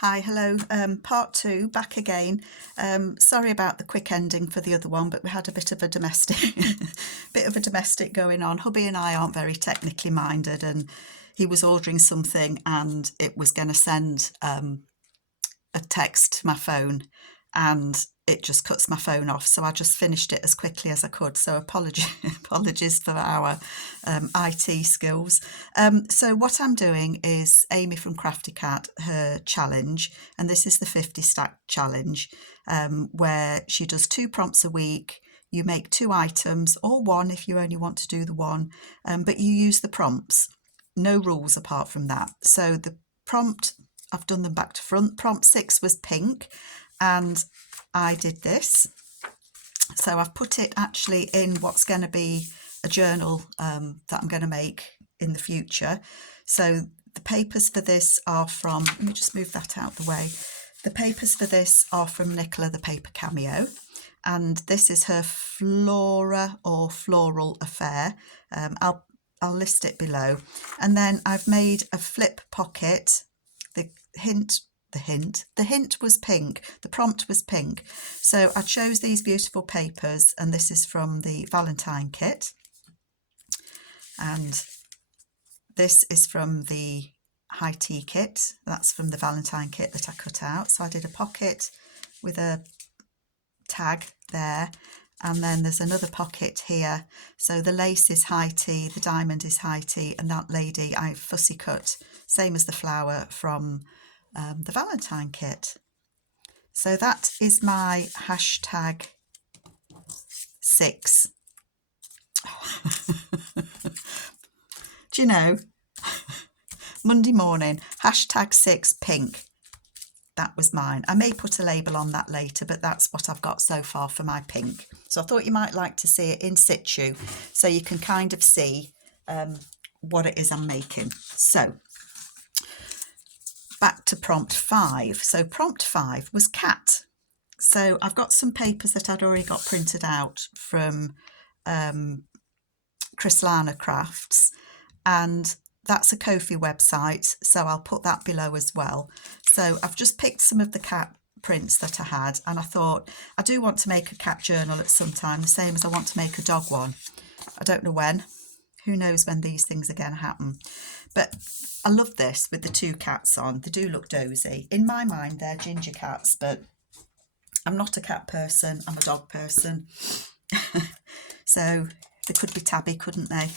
Hi, hello, part two, back again. Sorry about the quick ending for the other one, but we had a bit of a domestic going on. Hubby and I aren't very technically minded, and he was ordering something and it was going to send a text to my phone, and it just cuts my phone off, so I just finished it as quickly as I could. So apologies for our IT skills. So what I'm doing is Amy from Crafty Cat, her challenge, and this is the 50 stack challenge, where she does 2 prompts a week. You make 2 items, or 1 if you only want to do the 1, but you use the prompts. No rules apart from that. So the prompt, I've done them back to front. Prompt 6 was pink, and I did this. So I've put it actually in what's going to be a journal that I'm going to make in the future. So the papers for this are from, let me just move that out the way. The papers for this are from Nicola the Paper Cameo, and this is her Flora or Floral Affair. I'll list it below. And then I've made a flip pocket. The hint was pink, the prompt was pink. So I chose these beautiful papers, and this is from the Valentine kit. And this is from the high tea kit. That's from the Valentine kit that I cut out. So I did a pocket with a tag there, and then there's another pocket here. So the lace is high tea, the diamond is high tea, and that lady I fussy cut, same as the flower from the Valentine kit. So that is my hashtag 6. Do you know, Monday morning, hashtag 6 pink. That was mine. I may put a label on that later, but that's what I've got so far for my pink. So I thought you might like to see it in situ, so you can kind of see what it is I'm making. So back to prompt 5. So prompt 5 was cat. So I've got some papers that I'd already got printed out from Crislana Crafts, and that's a Ko-fi website, so I'll put that below as well. So I've just picked some of the cat prints that I had, and I thought I do want to make a cat journal at some time, the same as I want to make a dog one. I don't know when. Who knows when these things are going to happen. But I love this with the 2 cats on. They do look dozy. In my mind, they're ginger cats, but I'm not a cat person. I'm a dog person. So they could be tabby, couldn't they?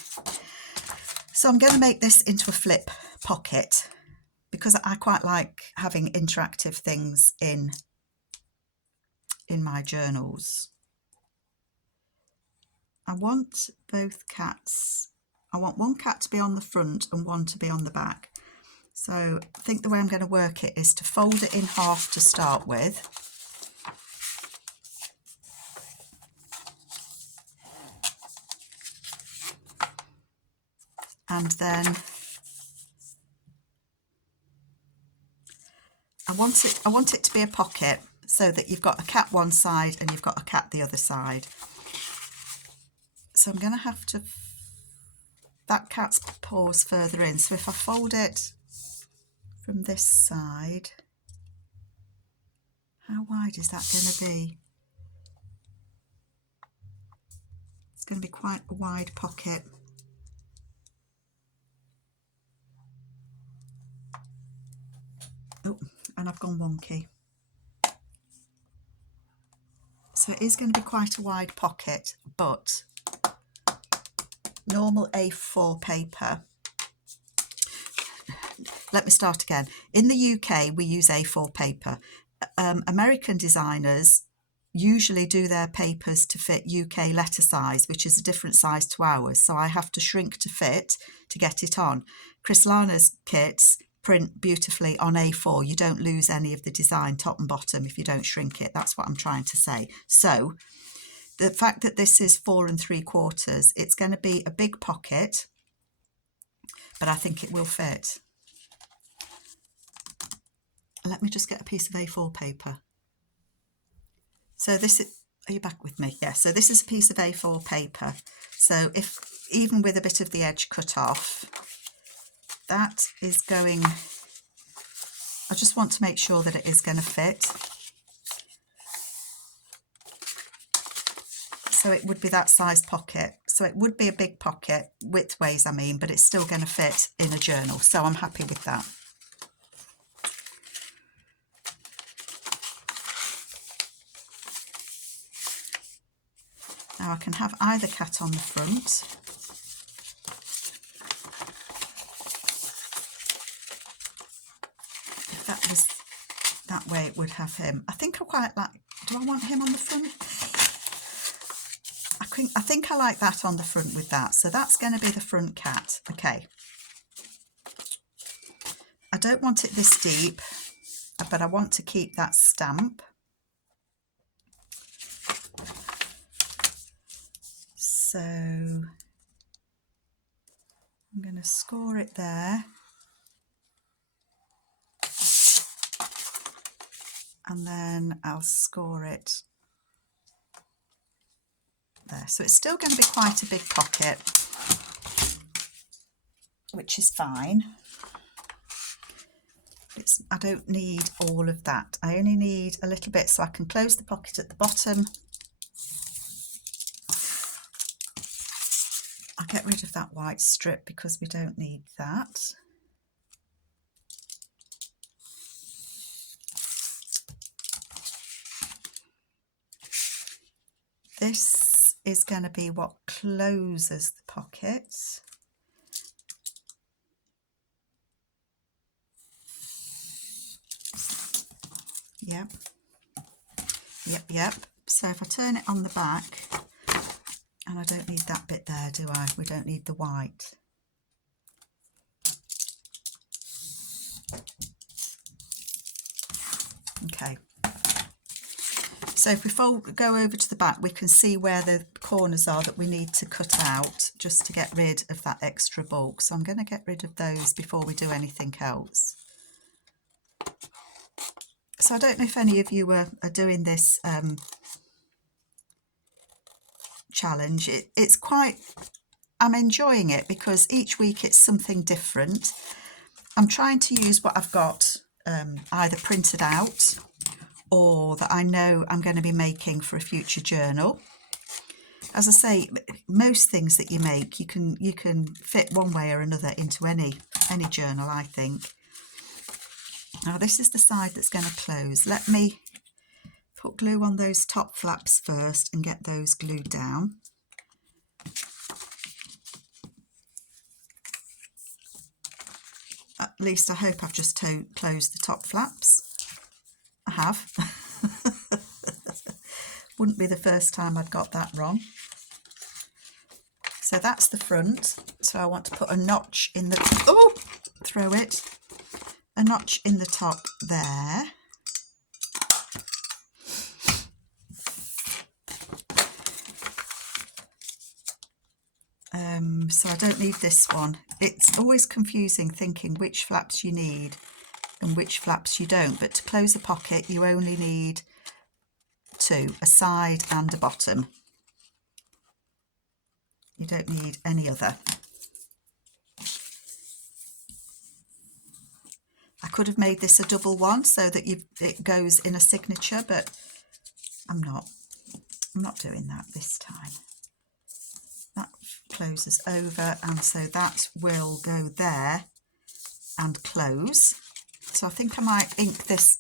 So I'm going to make this into a flip pocket, because I quite like having interactive things in my journals. I want both cats. I want one cat to be on the front and one to be on the back. So I think the way I'm going to work it is to fold it in half to start with. And then I want it to be a pocket, so that you've got a cat one side and you've got a cat the other side. So I'm going to have to, that cat's paws further in, so if I fold it from this side, how wide is that going to be? It's going to be quite a wide pocket. Oh, and I've gone wonky. So it is going to be quite a wide pocket, but normal A4 paper. Let me start again. In the UK, we use A4 paper. American designers usually do their papers to fit UK letter size, which is a different size to ours. So I have to shrink to fit to get it on. Crislana's kits print beautifully on A4. You don't lose any of the design top and bottom if you don't shrink it. That's what I'm trying to say. So the fact that this is 4 3/4, it's going to be a big pocket, but I think it will fit. Let me just get a piece of A4 paper. So this is, are you back with me? Yeah, so this is a piece of A4 paper. So if, even with a bit of the edge cut off, that is going I just want to make sure that it is going to fit. So it would be that size pocket. So it would be a big pocket, widthways I mean, but it's still going to fit in a journal. So I'm happy with that. Now I can have either cat on the front. If that was that way, it would have him. I think I quite like, do I want him on the front? I think I like that on the front with that. So that's going to be the front cat. Okay. I don't want it this deep, but I want to keep that stamp. So I'm going to score it there. And then I'll score it there. So it's still going to be quite a big pocket, which is fine. I don't need all of that. I only need a little bit so I can close the pocket at the bottom. I'll get rid of that white strip because we don't need that. This is going to be what closes the pocket. Yep. So if I turn it on the back, and I don't need that bit there, do I? We don't need the white. Okay. So if we go over to the back, we can see where the corners are that we need to cut out just to get rid of that extra bulk. So I'm going to get rid of those before we do anything else. So I don't know if any of you are doing this challenge. It's quite, I'm enjoying it because each week it's something different. I'm trying to use what I've got either printed out or that I know I'm going to be making for a future journal. As I say, most things that you make, you can fit one way or another into any journal, I think. Now this is the side that's going to close. Let me put glue on those top flaps first and get those glued down. At least I hope I've just closed the top flaps. I have. Wouldn't be the first time I'd got that wrong. So that's the front. So I want to put a notch in the, oh, throw it. A notch in the top there. So I don't need this one. It's always confusing thinking which flaps you need and which flaps you don't, but to close a pocket you only need two, a side and a bottom. You don't need any other. I could have made this a double one so that it goes in a signature, but I'm not doing that this time. That closes over, and so that will go there and close. So I think I might ink this.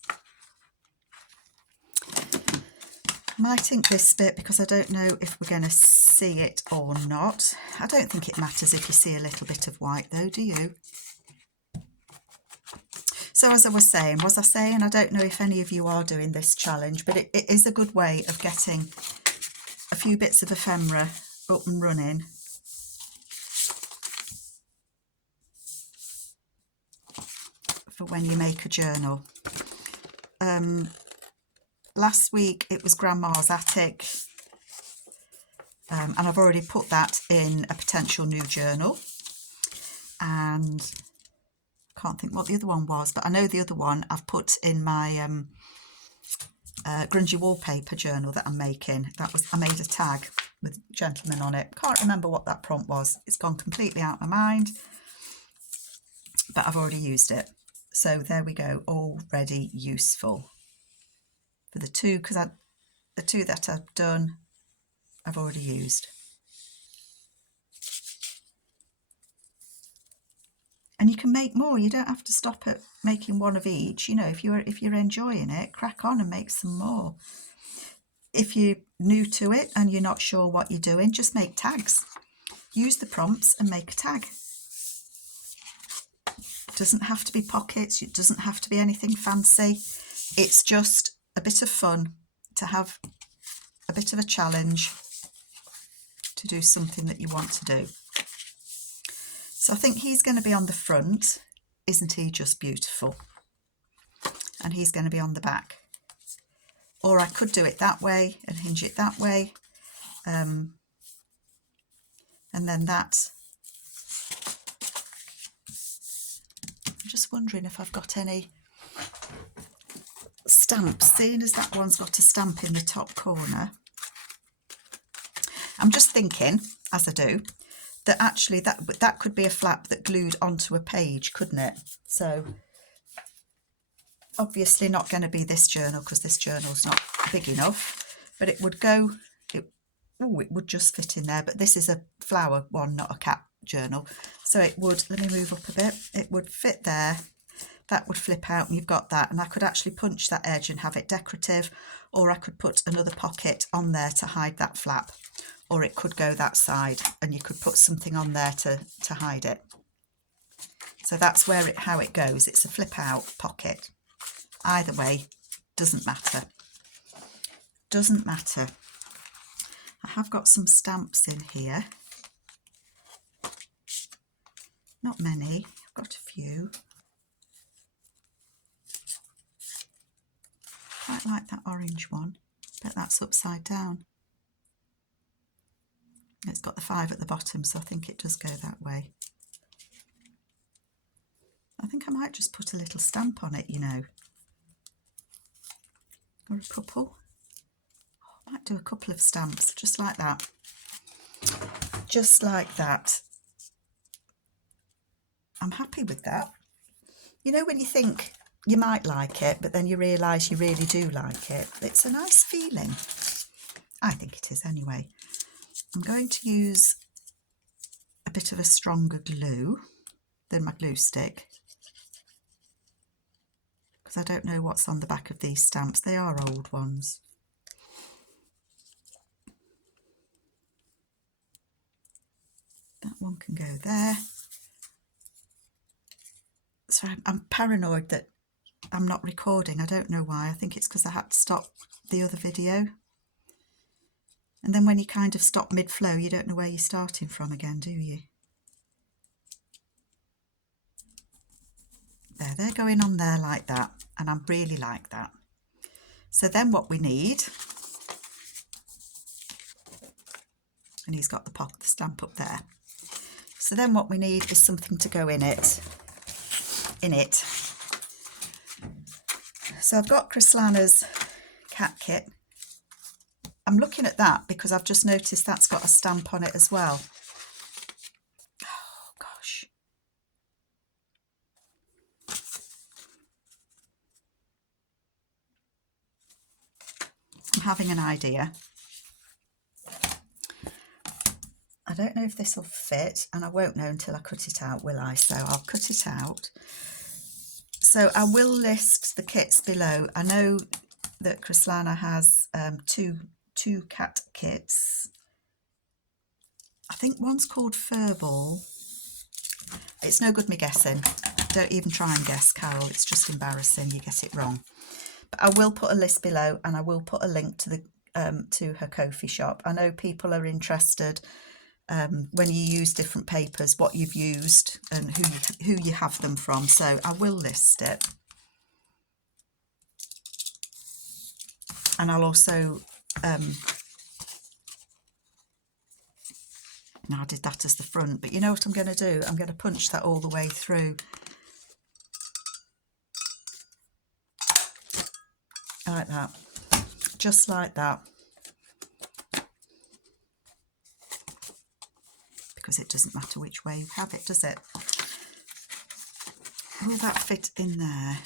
Bit because I don't know if we're going to see it or not. I don't think it matters if you see a little bit of white though, do you? So as I was saying, I don't know if any of you are doing this challenge, but it is a good way of getting a few bits of ephemera up and running. For when you make a journal. Last week it was Grandma's Attic, and I've already put that in a potential new journal, and I can't think what the other one was, but I know the other one I've put in my grungy wallpaper journal that I'm making. I made a tag with gentleman on it. Can't remember what that prompt was. It's gone completely out of my mind, but I've already used it. So there we go, already useful. For the two, because the two that I've done, I've already used. And you can make more. You don't have to stop at making one of each. You know, if you're enjoying it, crack on and make some more. If you're new to it and you're not sure what you're doing, just make tags. Use the prompts and make a tag. It doesn't have to be pockets. It doesn't have to be anything fancy. It's just a bit of fun to have a bit of a challenge to do something that you want to do. So I think he's going to be on the front. Isn't he just beautiful? And he's going to be on the back. Or I could do it that way and hinge it that way. And then that. I'm just wondering if I've got any stamps, seeing as that one's got a stamp in the top corner. I'm just thinking, as I do, that actually that could be a flap that glued onto a page, couldn't it? So obviously not going to be this journal because this journal's not big enough, but it would go, it would just fit in there. But this is a flower one, not a cat journal. So it would, let me move up a bit, it would fit there. That would flip out and you've got that, and I could actually punch that edge and have it decorative, or I could put another pocket on there to hide that flap, or it could go that side and you could put something on there to hide it. So that's where how it goes. It's a flip out pocket. Either way, doesn't matter. Doesn't matter. I have got some stamps in here. Not many, I've got a few. Quite like that orange one, but that's upside down. It's got the 5 at the bottom, so I think it does go that way. I think I might just put a little stamp on it, you know. Or a couple. Oh, I might do a couple of stamps, just like that. Just like that. I'm happy with that. You know when you think you might like it, but then you realise you really do like it. It's a nice feeling. I think it is anyway. I'm going to use a bit of a stronger glue than my glue stick, because I don't know what's on the back of these stamps. They are old ones. That one can go there. So I'm paranoid that I'm not recording. I don't know why. I think it's because I had to stop the other video. And then when you kind of stop mid-flow, you don't know where you're starting from again, do you? There, they're going on there like that. And I really like that. So then what we need, and he's got the stamp up there. So then what we need is something to go in it. So I've got Crislana's cat kit. I'm looking at that because I've just noticed that's got a stamp on it as well. Oh gosh. I'm having an idea. I don't know if this will fit, and I won't know until I cut it out, will I? So I'll cut it out. So I will list the kits below. I know that Crislana has two cat kits. I think one's called Furball. It's no good me guessing. Don't even try and guess, Carol. It's just embarrassing. You get it wrong. But I will put a list below, and I will put a link to the to her Ko-fi shop. I know people are interested when you use different papers, what you've used and who you have them from. So I will list it. And I'll also, now I did that as the front, but you know what I'm going to do? I'm going to punch that all the way through. Like that. Just like that. Because it doesn't matter which way you have it, does it? Will that fit in there?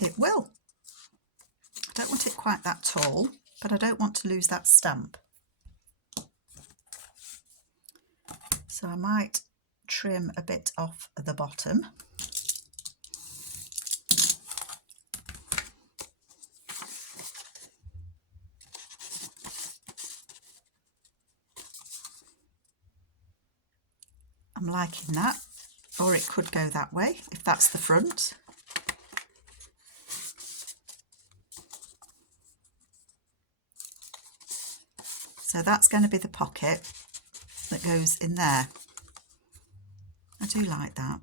It will. I don't want it quite that tall, but I don't want to lose that stamp. So I might trim a bit off the bottom. I'm liking that, or it could go that way if that's the front. So that's going to be the pocket that goes in there. I do like that.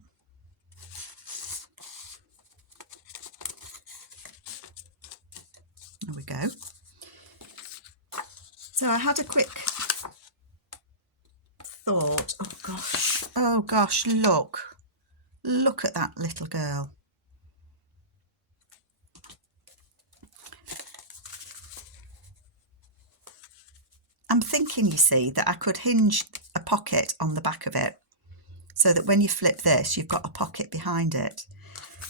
There we go. So I had a quick thought, oh gosh, look at that little girl. I'm thinking, you see, that I could hinge a pocket on the back of it so that when you flip this, you've got a pocket behind it.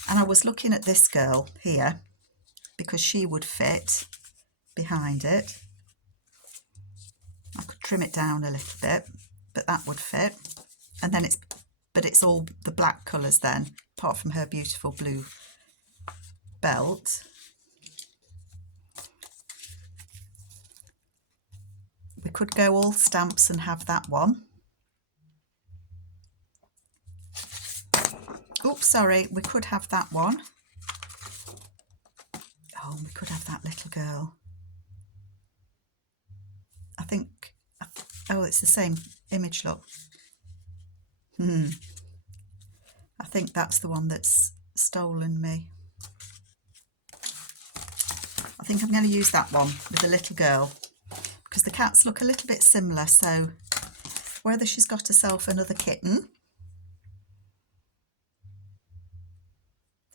And I was looking at this girl here because she would fit behind it. I could trim it down a little bit, but that would fit. And then it's all the black colours then, apart from her beautiful blue belt. We could go all stamps and have that one. Oops, sorry, we could have that one. Oh, we could have that little girl. I think, oh, it's the same image, look. I think that's the one that's stolen me. I think I'm going to use that one with the little girl because the cats look a little bit similar, so whether she's got herself another kitten.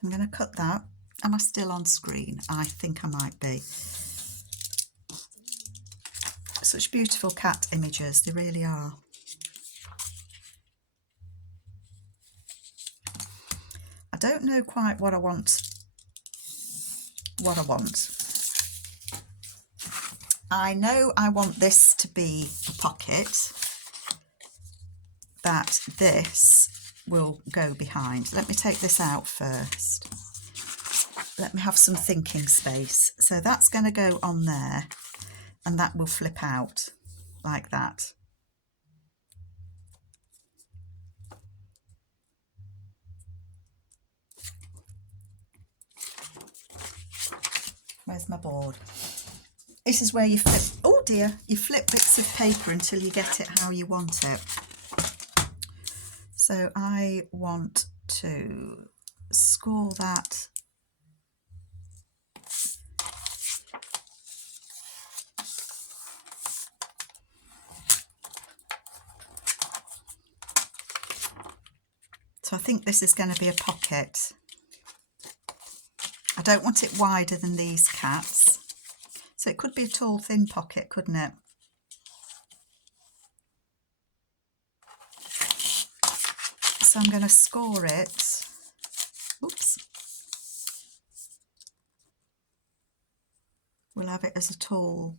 I'm going to cut that. Am I still on screen? I think I might be. Such beautiful cat images, they really are. I don't know quite what I want. I know I want this to be a pocket that this will go behind. Let me take this out first. Let me have some thinking space. So that's going to go on there and that will flip out like that. Where's my board? This is where you flip, oh dear, you flip bits of paper until you get it how you want it. So I want to score that . So I think this is going to be a pocket. I don't want it wider than these cats. So it could be a tall, thin pocket, couldn't it? So I'm going to score it. Oops. We'll have it as a tall,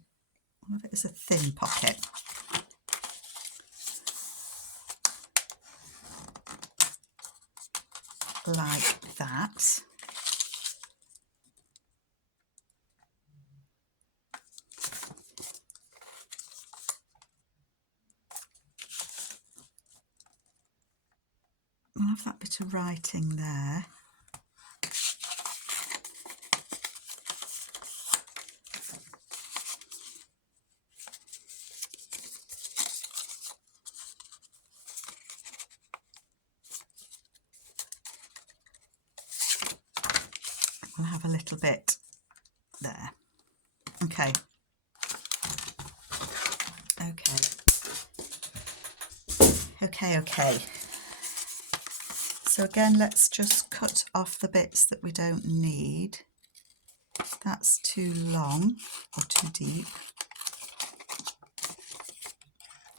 we'll have it as a thin pocket. Like that. We'll have that bit of writing there. We'll have a little bit there. Okay. Okay. So again, let's just cut off the bits that we don't need. That's too long or too deep.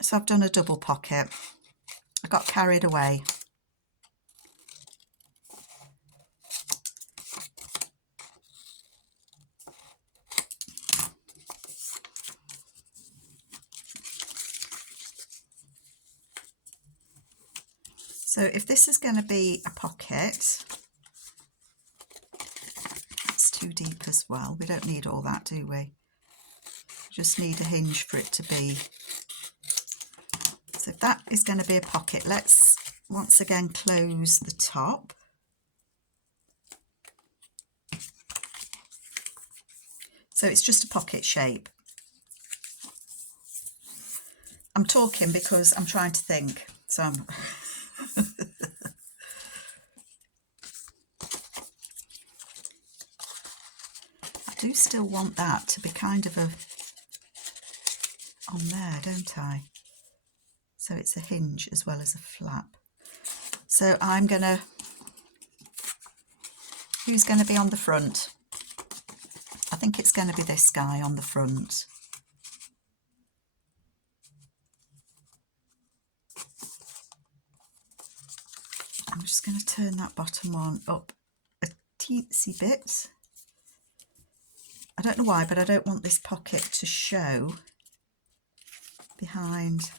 So I've done a double pocket. I got carried away. So if this is going to be a pocket, it's too deep as well. We don't need all that, do we? Just need a hinge for it to be. So if that is going to be a pocket, let's once again close the top. So it's just a pocket shape. I'm talking because I'm trying to think. So I'm I do still want that to be kind of a on there, don't I? So it's a hinge as well as a flap. So I'm gonna, who's going to be on the front? I think it's going to be this guy on the front. I'm just going to turn that bottom one up a teensy bit. I don't know why, but I don't want this pocket to show behind.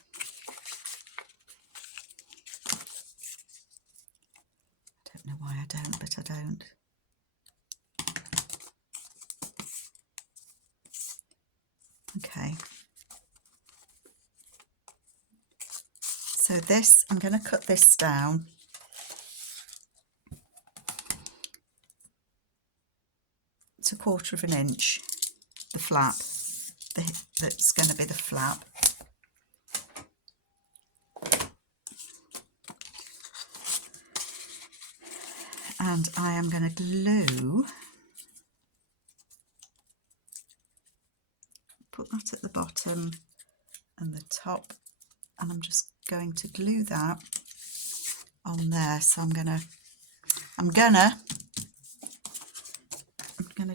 I don't know why I don't, but I don't. Okay. So this, I'm going to cut this down. It's 1/4 of an inch, the flap, that's going to be the flap. And I am going to glue, put that at the bottom and the top, and I'm just going to glue that on there. So I'm gonna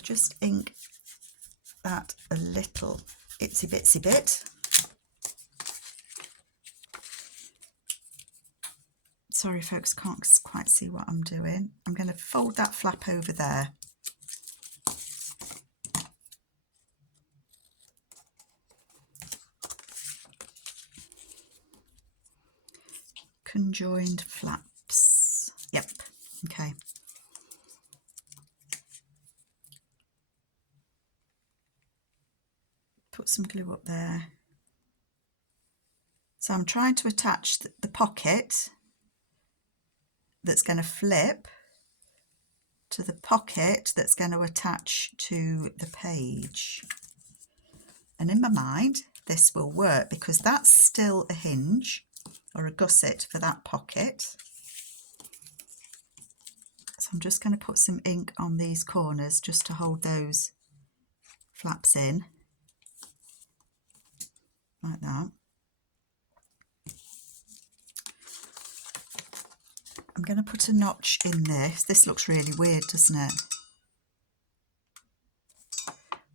just ink that a little itsy bitsy bit. Sorry folks, can't quite see what I'm doing. I'm going to fold that flap over there. Conjoined flaps. Yep, okay. Put some glue up there. So I'm trying to attach the pocket that's going to flip to the pocket that's going to attach to the page. And in my mind, this will work because that's still a hinge or a gusset for that pocket. So I'm just going to put some ink on these corners just to hold those flaps in, like that. I'm going to put a notch in this. This looks really weird, doesn't it?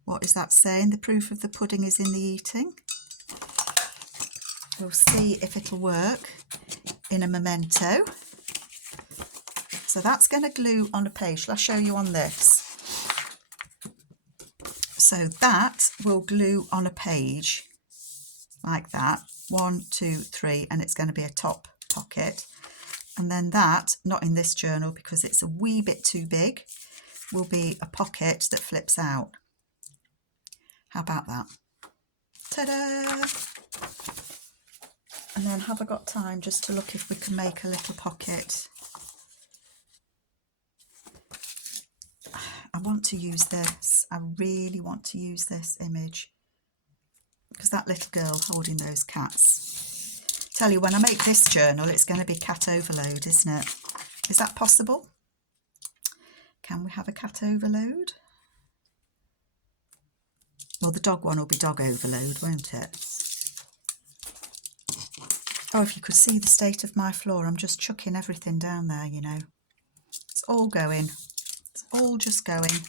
What is that saying? The proof of the pudding is in the eating. We'll see if it'll work in a memento. So that's going to glue on a page. Shall I show you on this? So that will glue on a page like that. 1, 2, 3, and it's going to be a top pocket. And then that, not in this journal because it's a wee bit too big, will be a pocket that flips out. How about that? Ta-da! And then have I got time just to look if we can make a little pocket? I want to use this. I really want to use this image because that little girl holding those cats. Tell you, when I make this journal, it's going to be cat overload, isn't it? Is that possible? Can we have a cat overload? Well, the dog one will be dog overload, won't it? Oh, if you could see the state of my floor, I'm just chucking everything down there, you know. It's all going. It's all just going.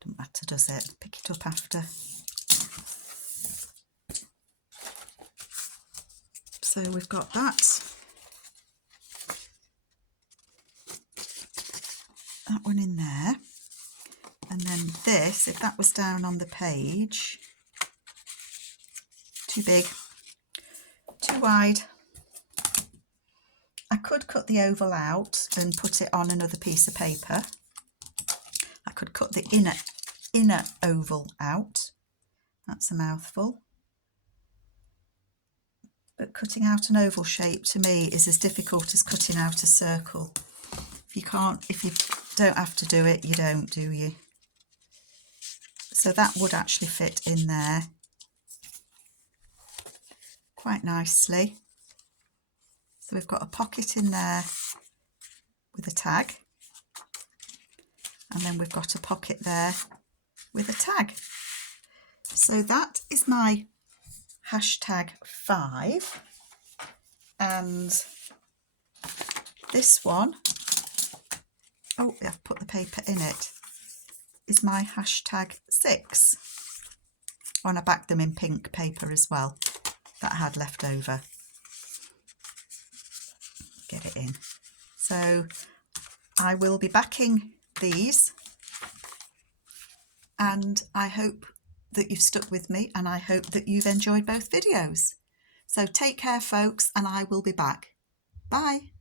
Doesn't matter, does it? Pick it up after. So we've got that one in there, and then this, if that was down on the page, too big, too wide. I could cut the oval out and put it on another piece of paper. I could cut the inner oval out. That's a mouthful. But cutting out an oval shape to me is as difficult as cutting out a circle. If you don't have to do it, you don't, do you? So that would actually fit in there quite nicely. So we've got a pocket in there with a tag, and then we've got a pocket there with a tag. So that is my #5, and this one, oh, I've put the paper in it, is my #6. Oh, and I backed them in pink paper as well that I had left over. Get it in. So I will be backing these, and I hope that you've stuck with me, and I hope that you've enjoyed both videos. So take care, folks, and I will be back. Bye.